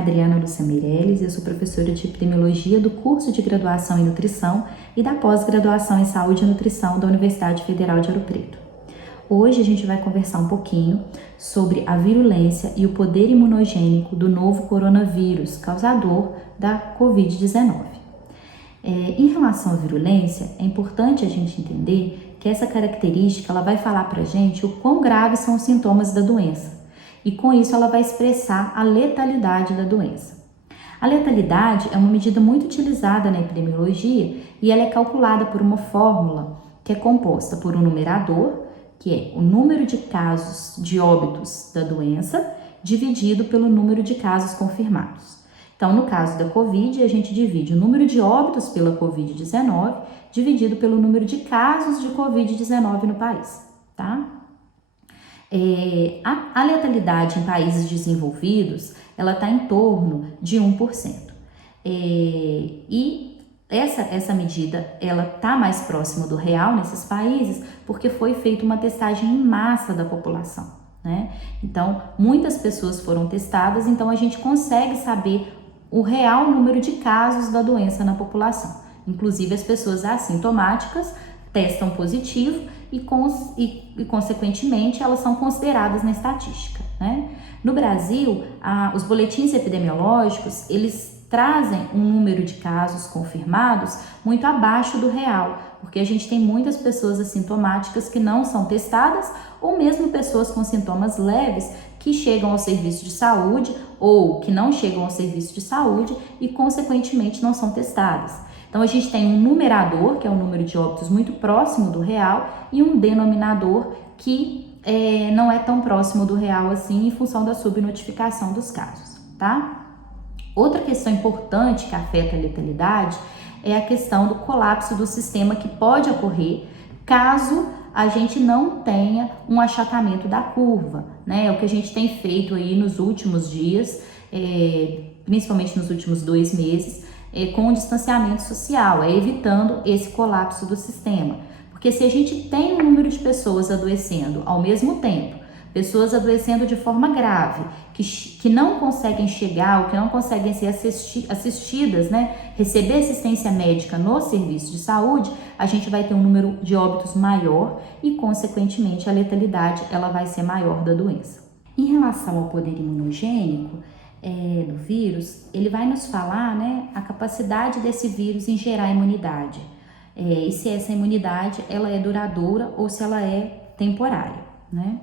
Adriana Lúcia Meirelles, eu sou professora de epidemiologia do curso de graduação em nutrição e da pós-graduação em saúde e nutrição da Universidade Federal de Ouro Preto. Hoje a gente vai conversar um pouquinho sobre a virulência e o poder imunogênico do novo coronavírus, causador da Covid-19. Em relação à virulência, é importante a gente entender que essa característica ela vai falar para a gente o quão graves são os sintomas da doença. E com isso ela vai expressar a letalidade da doença. A letalidade é uma medida muito utilizada na epidemiologia e ela é calculada por uma fórmula que é composta por um numerador, que é o número de casos de óbitos da doença, dividido pelo número de casos confirmados. Então, no caso da Covid, a gente divide o número de óbitos pela Covid-19 dividido pelo número de casos de Covid-19 no país, tá? A letalidade em países desenvolvidos, ela está em torno de 1%. E essa medida, ela está mais próxima do real nesses países porque foi feita uma testagem em massa da população, né? Então, muitas pessoas foram testadas, então a gente consegue saber o real número de casos da doença na população. Inclusive, as pessoas assintomáticas testam positivo e consequentemente, elas são consideradas na estatística, né? No Brasil, os boletins epidemiológicos, eles trazem um número de casos confirmados muito abaixo do real, porque a gente tem muitas pessoas assintomáticas que não são testadas, ou mesmo pessoas com sintomas leves que chegam ao serviço de saúde ou que não chegam ao serviço de saúde e, consequentemente, não são testadas. Então, a gente tem um numerador, que é o número de óbitos muito próximo do real, e um denominador que não é tão próximo do real assim, em função da subnotificação dos casos, tá? Outra questão importante que afeta a letalidade é a questão do colapso do sistema que pode ocorrer caso a gente não tenha um achatamento da curva, né? É o que a gente tem feito aí nos últimos dias, principalmente nos últimos 2 meses, com o distanciamento social, evitando esse colapso do sistema. Porque se a gente tem um número de pessoas adoecendo ao mesmo tempo, pessoas adoecendo de forma grave, que não conseguem chegar, ou que não conseguem ser assistidas, né, receber assistência médica no serviço de saúde, a gente vai ter um número de óbitos maior e, consequentemente, a letalidade ela vai ser maior da doença. Em relação ao poder imunogênico do vírus, ele vai nos falar, né, a capacidade desse vírus em gerar imunidade, e se essa imunidade ela é duradoura ou se ela é temporária, né?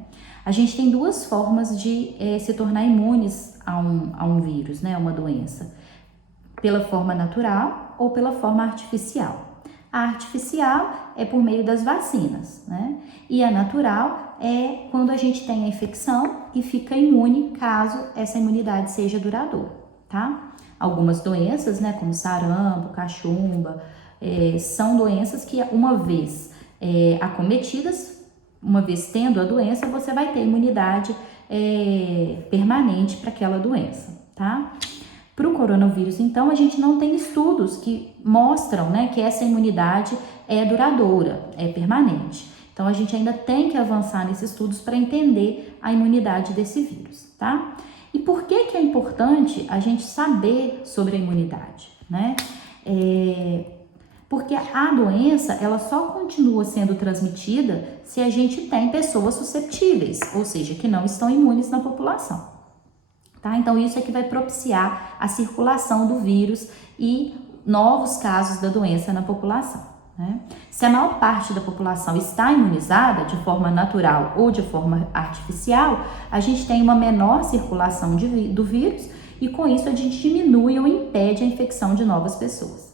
A gente tem 2 formas de se tornar imunes a um vírus, né, a uma doença, pela forma natural ou pela forma artificial. A artificial é por meio das vacinas, né? E a natural é quando a gente tem a infecção e fica imune caso essa imunidade seja duradoura, tá? Algumas doenças, né, como sarampo, cachumba, são doenças que uma vez acometidas, uma vez tendo a doença, você vai ter imunidade permanente para aquela doença, tá? Para o coronavírus, então, a gente não tem estudos que mostram, né, que essa imunidade é duradoura, é permanente. Então, a gente ainda tem que avançar nesses estudos para entender a imunidade desse vírus, tá? E por que é importante a gente saber sobre a imunidade, né? Porque a doença, ela só continua sendo transmitida se a gente tem pessoas susceptíveis, ou seja, que não estão imunes na população. Tá? Então, isso é que vai propiciar a circulação do vírus e novos casos da doença na população, né? Se a maior parte da população está imunizada de forma natural ou de forma artificial, a gente tem uma menor circulação do vírus e, com isso, a gente diminui ou impede a infecção de novas pessoas.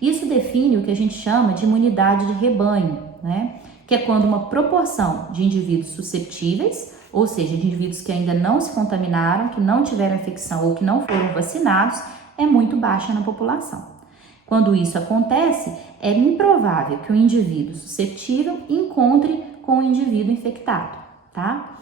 Isso define o que a gente chama de imunidade de rebanho, né? Que é quando uma proporção de indivíduos susceptíveis, ou seja, de indivíduos que ainda não se contaminaram, que não tiveram infecção ou que não foram vacinados, é muito baixa na população. Quando isso acontece, é improvável que o indivíduo suscetível encontre com o indivíduo infectado, tá?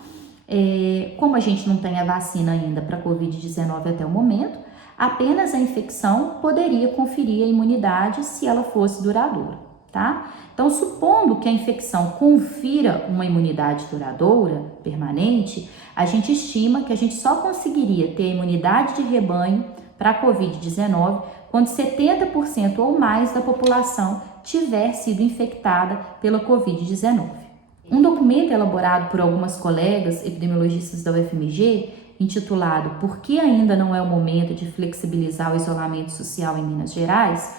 Como a gente não tem a vacina ainda para a Covid-19 até o momento, apenas a infecção poderia conferir a imunidade se ela fosse duradoura, tá? Então, supondo que a infecção confira uma imunidade duradoura, permanente, a gente estima que a gente só conseguiria ter a imunidade de rebanho para a Covid-19 quando 70% ou mais da população tiver sido infectada pela Covid-19. Um documento elaborado por algumas colegas epidemiologistas da UFMG, intitulado Por que ainda não é o momento de flexibilizar o isolamento social em Minas Gerais,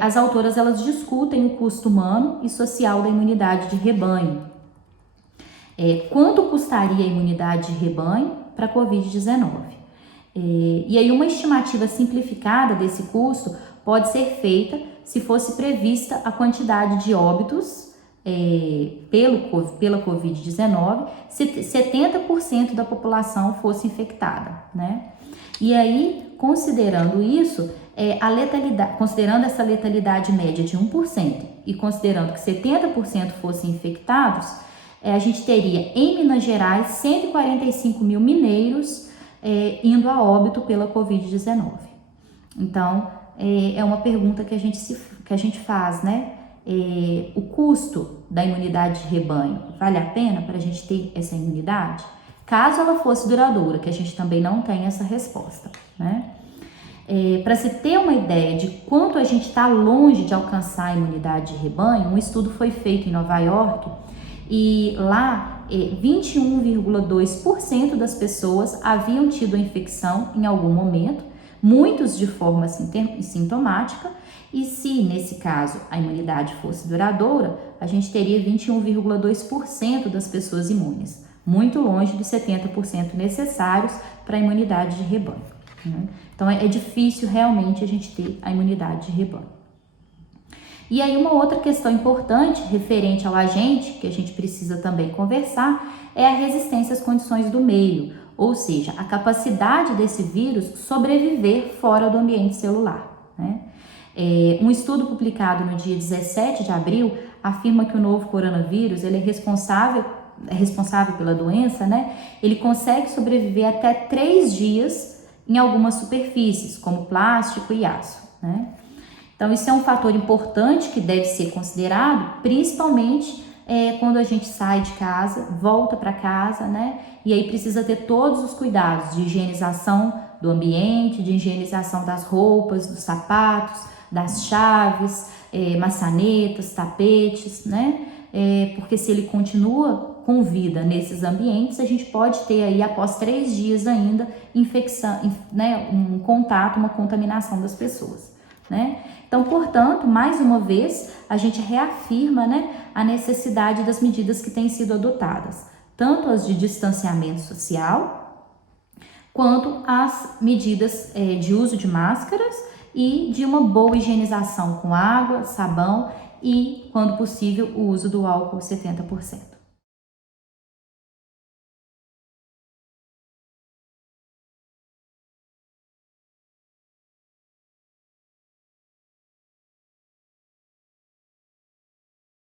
as autoras elas discutem o custo humano e social da imunidade de rebanho. Quanto custaria a imunidade de rebanho para a Covid-19? E aí uma estimativa simplificada desse custo pode ser feita se fosse prevista a quantidade de óbitos pela Covid-19, se 70% da população fosse infectada, né? E aí, considerando isso, considerando essa letalidade média de 1% e considerando que 70% fossem infectados, a gente teria em Minas Gerais 145 mil mineiros indo a óbito pela Covid-19. Então, é uma pergunta que a gente faz, né? O custo da imunidade de rebanho vale a pena para a gente ter essa imunidade? Caso ela fosse duradoura, que a gente também não tem essa resposta, né? Para se ter uma ideia de quanto a gente está longe de alcançar a imunidade de rebanho, um estudo foi feito em Nova York e lá 21,2% das pessoas haviam tido a infecção em algum momento, muitos de forma sintomática, e se nesse caso a imunidade fosse duradoura, a gente teria 21,2% das pessoas imunes, muito longe dos 70% necessários para a imunidade de rebanho, né? Então é difícil realmente a gente ter a imunidade de rebanho. E aí uma outra questão importante referente ao agente, que a gente precisa também conversar, é a resistência às condições do meio, ou seja, a capacidade desse vírus sobreviver fora do ambiente celular, né? Um estudo publicado no dia 17 de abril afirma que o novo coronavírus ele é responsável pela doença, né? Ele consegue sobreviver até 3 dias em algumas superfícies, como plástico e aço, né? Então, isso é um fator importante que deve ser considerado, principalmente quando a gente sai de casa, volta para casa, né? E aí precisa ter todos os cuidados de higienização do ambiente, de higienização das roupas, dos sapatos, das chaves, maçanetas, tapetes, né? Porque se ele continua com vida nesses ambientes, a gente pode ter aí, após 3 dias ainda, infecção, né? Um contato, uma contaminação das pessoas, né? Então, portanto, mais uma vez, a gente reafirma, né, a necessidade das medidas que têm sido adotadas, tanto as de distanciamento social, quanto as medidas de uso de máscaras e de uma boa higienização com água, sabão e, quando possível, o uso do álcool 70%.